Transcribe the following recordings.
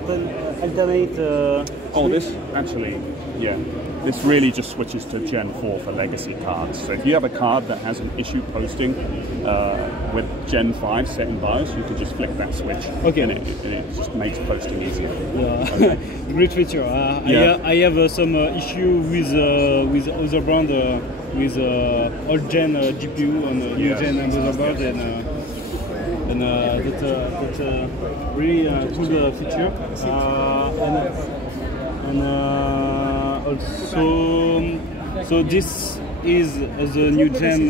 alternate. Oh, this actually, yeah. This really just switches to Gen 4 for legacy cards. So if you have a card that has an issue posting with Gen 5 set in BIOS, you can just flick that switch. Okay. And it just makes posting easier. Yeah. Okay. Great feature. Yeah. I have some issue with other brand with old gen GPU on new gen motherboard, and that's really cool feature. Also, so this is the new gen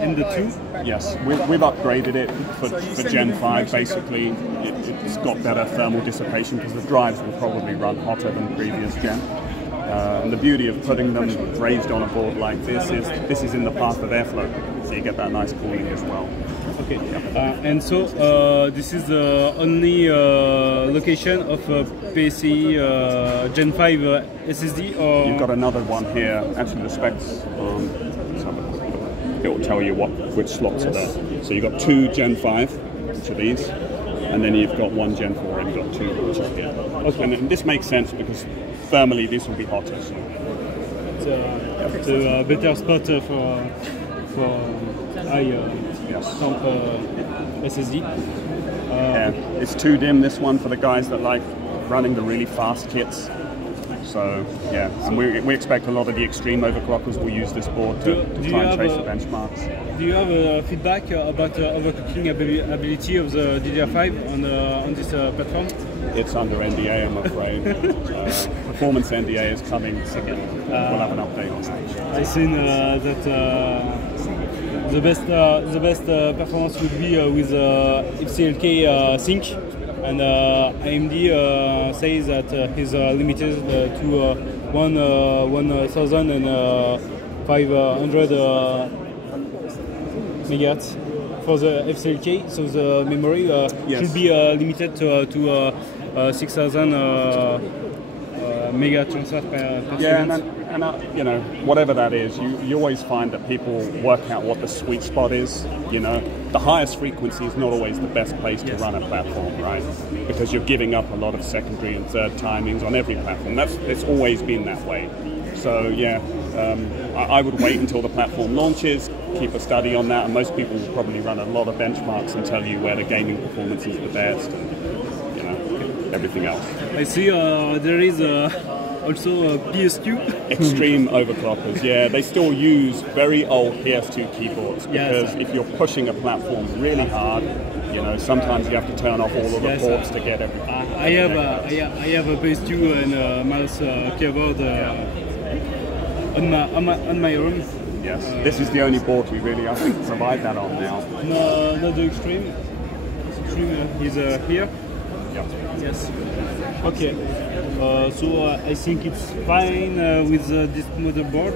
in the 2? Yes, we've upgraded it for Gen 5. Basically, it's got better thermal dissipation because the drives will probably run hotter than previous gen. And the beauty of putting them raised on a board like this is in the path of airflow, so you get that nice cooling as well. Okay, and so this is the only location of PCIe Gen 5 SSD, or you've got another one here. Actually, the specs it will tell you which slots are there. So you've got 2 Gen 5, which are these, and then you've got 1 Gen 4, and you've got 2 which are here. Okay, and this makes sense because thermally this will be hotter. So. It's a better spot for high temp SSD. Yeah, it's too dim, this one, for the guys that like running the really fast kits. So yeah, and we expect a lot of the extreme overclockers will use this board to try and chase the benchmarks. Do you have feedback about overclocking ability of the DDR5 on this platform? It's under NDA, I'm afraid. Performance NDA is coming soon. We'll have an update on that. I've seen that the best performance would be with FCLK sync, and AMD says that he's limited to 1,500 megahertz for the FCLK. So the memory should be limited to 6,000 mega transfer per second. And you know, whatever that is, you always find that people work out what the sweet spot is. You know, the highest frequency is not always the best place to run a platform, right? Because you're giving up a lot of secondary and third timings on every platform. It's always been that way. So yeah, I would wait until the platform launches, keep a study on that, and most people will probably run a lot of benchmarks and tell you where the gaming performance is the best, and you know, everything else. I see there is also PS2. Extreme overclockers, yeah. They still use very old PS2 keyboards because if you're pushing a platform really hard, you know, sometimes you have to turn off all of the ports to get everything. I have a PS2 and a mouse keyboard on my room. Yes, this is the only board we really, I think, provide that on now. No, not the Extreme. Extreme is here. Yeah. Yes. Okay. So I think it's fine with this motherboard.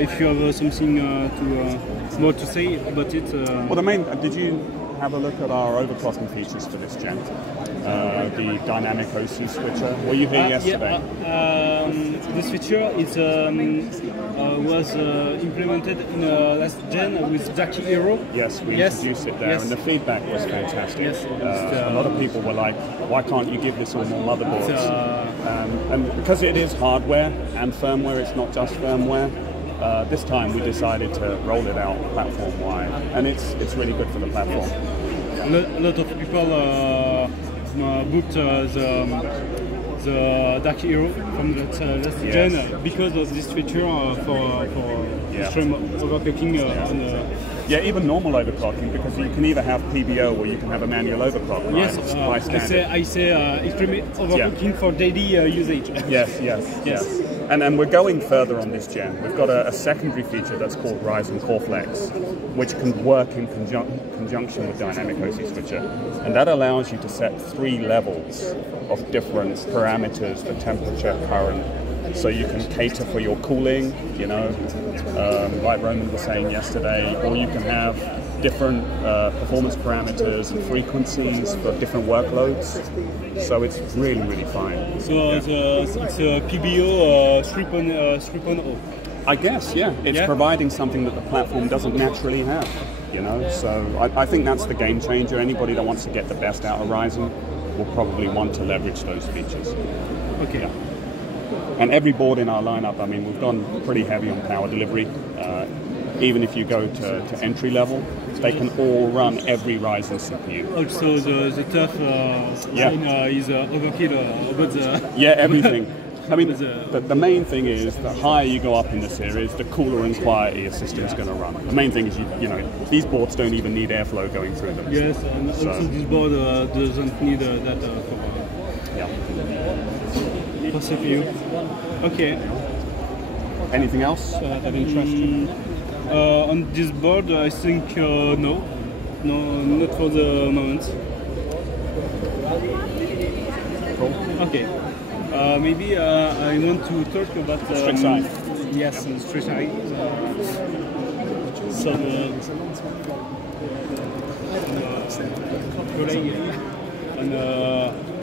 If you have something more to say about it. Well, did you have a look at our overclocking features for this gen? The dynamic OC switcher. Were you here yesterday? Yeah, this feature was implemented in last gen with Jackie Hero. Yes, we introduced it there, and the feedback was fantastic. Yes, a lot of people were like, why can't you give this on more motherboards? And because it is hardware and firmware, it's not just firmware. This time we decided to roll it out platform-wide, and it's really good for the platform. A lot of people booked the Dark Hero from last gen because of this feature for extreme overclocking. Yeah, even normal overclocking, because you can either have PBO or you can have a manual overclock. Right? Yes, I say extreme overclocking for daily usage. Yes. And we're going further on this gen. We've got a secondary feature that's called Ryzen Core Flex, which can work in conjunction with Dynamic OC Switcher. And that allows you to set 3 levels of different parameters for temperature, current, so you can cater for your cooling, you know, like Roman was saying yesterday, or you can have different performance parameters and frequencies for different workloads. So it's really, really fine. So it's a PBO 3.0. I guess, yeah. It's providing something that the platform doesn't naturally have. You know, so I think that's the game changer. Anybody that wants to get the best out of Ryzen will probably want to leverage those features. Okay. Yeah. And every board in our lineup, I mean, we've gone pretty heavy on power delivery. Even if you go to entry level, they can all run every Ryzen CPU. Also, the tough is overkill about the... Yeah, everything. I mean, the main thing is the higher you go up in the series, the cooler and quieter your system's going to run. The main thing is, you know, these boards don't even need airflow going through them. Yes, and also this board doesn't need that for CPU. Okay. Anything else that interests you? On this board, I think no, not for the moment. Cool. Okay. Maybe I want to talk about strict side. Yes, strict side. Some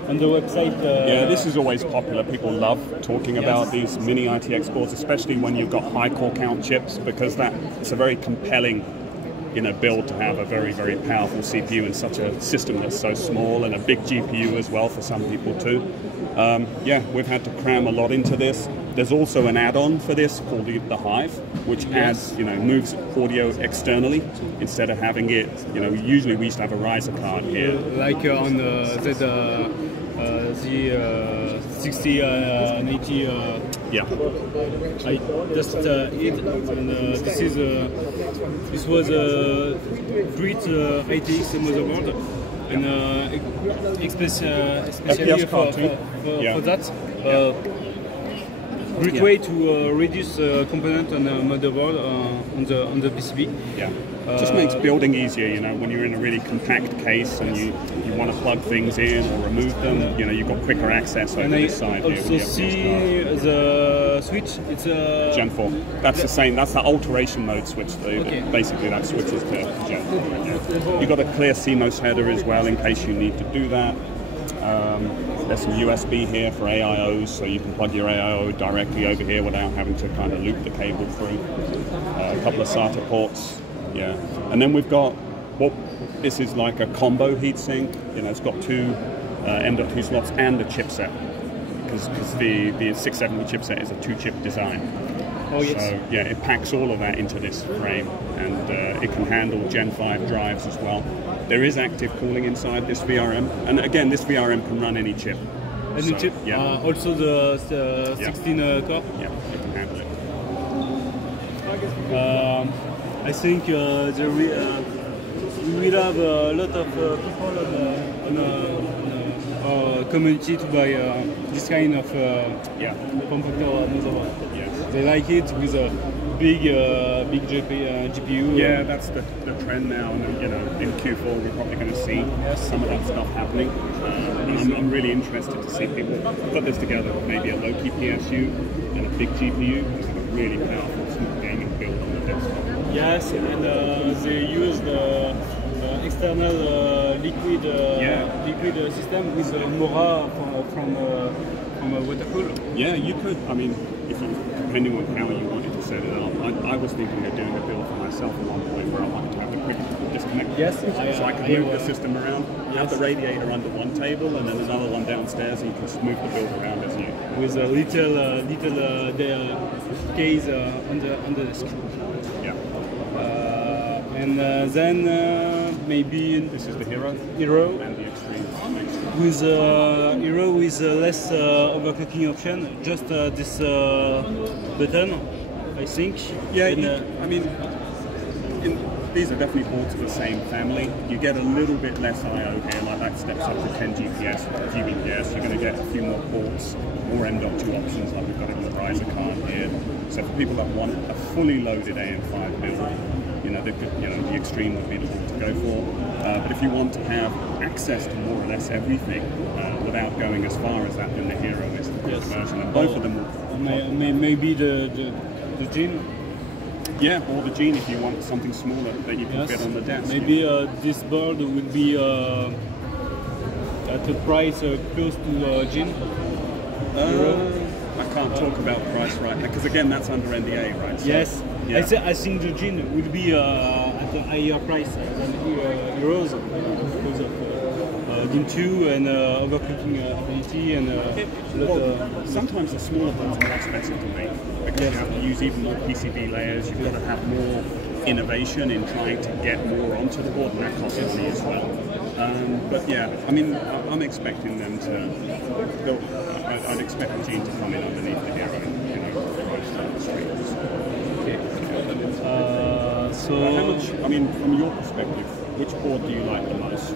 on the website. Yeah, this is always popular. People love talking about these mini ITX boards, especially when you've got high core count chips, because it's a very compelling, you know, build to have a very, very powerful CPU in such a system that's so small, and a big GPU as well for some people too. Yeah, we've had to cram a lot into this. There's also an add-on for this called the Hive, which adds, you know, moves audio externally instead of having it, you know, usually we used to have a riser card here. Like on the 60 and 80. Yeah. I just it, and this was a great ITX motherboard, and especially for that. Great way to reduce component on the motherboard on the PCB. Yeah, just makes building easier. You know, when you're in a really compact case and you want to plug things in or remove them, you know, you've got quicker access over this side here. Also see the switch. It's a Gen 4. That's the same. That's the alteration mode switch. Basically, that switches to Gen 4. Yeah. You've got a clear CMOS header as well in case you need to do that. There's some USB here for AIOs, so you can plug your AIO directly over here without having to kind of loop the cable through. A couple of SATA ports, yeah. And then we've got, this is like a combo heatsink. You know, it's got two M.2 slots and a chipset, because the 670 chipset is a 2-chip design. Oh yes. So yeah, it packs all of that into this frame, and it can handle Gen 5 drives as well. There is active cooling inside this VRM, and again, this VRM can run any chip. Any chip? Yeah. Also the 16 core? Yeah, it can handle it. I think we will have a lot of people on our community to buy this kind of compactor motherboard. Yes. They like it with a big GPU. Yeah, that's the trend now. And you know, in Q4 we're probably going to see some of that stuff happening. I'm really interested to see people put this together with maybe a low-key PSU and a big GPU, and have a really powerful small gaming build on the desktop. Yes, and they use the external liquid system with Mora from water cool. Yeah, you could. I mean, depending on how you wanted to set it up. I was thinking of doing a build for myself at one point where I wanted to have the quick disconnect. Yes, so I could move the system around, have the radiator under one table and then another one downstairs, and you can just move the build around as you. With a little case on the desk. Yeah. And then maybe this is the Hero and the Extreme. With Hero with less overclocking option, just this button, I think. Yeah, I mean, these are definitely boards of the same family. You get a little bit less I/O here, like that steps up to 10 GBps. You're going to get a few more ports, more M.2 options, like we've got in the riser card here. So for people that want a fully loaded AM5 build, the Extreme would be the one to go for. But if you want to have access to more or less everything without going as far as that, then the Hero is the first version. And both of them will maybe the Gene. Yeah, or the Gene if you want something smaller that you can fit on the desk. Maybe this board will be at a price close to Gene. I can't talk about price right now because again that's under NDA, right? So, yes. Yeah. I think the Gene will be at at a higher price than euros because of DIN 2 and overclocking ability and sometimes the smaller boards are more expensive to make because you have to use even more PCB layers. You've got to have more innovation in trying to get more onto the board, and that costs money as well. But yeah, I mean, I'm expecting them to. I'd expect the Gene to come in underneath the Hero, right down the street. Okay. So how much? I mean, from your perspective, which board do you like the most?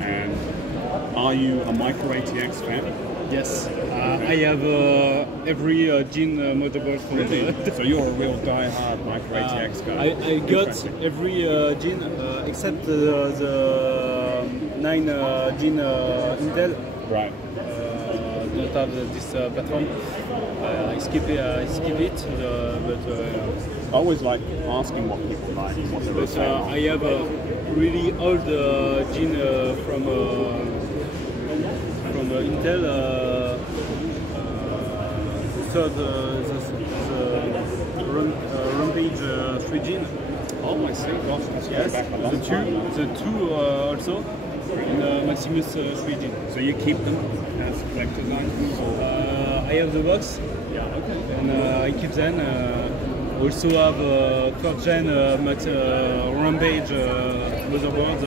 And are you a micro ATX fan? Yes, I have every Gene motherboard from So you're a real die-hard micro ATX guy. I got every Gene except the 9 Gene Intel. Right. Don't have this platform. I skip it, but I always like asking what people like and what they're saying. I have a really old Gene from Intel. The Rampage 3 Gene. Oh, I see. Gosh, that's going back a long time. The two also, and Maximus 3 Gene. So you keep them as collector's items? I have the box. Yeah, okay. And I keep them. Also have 4th gen Rampage motherboard.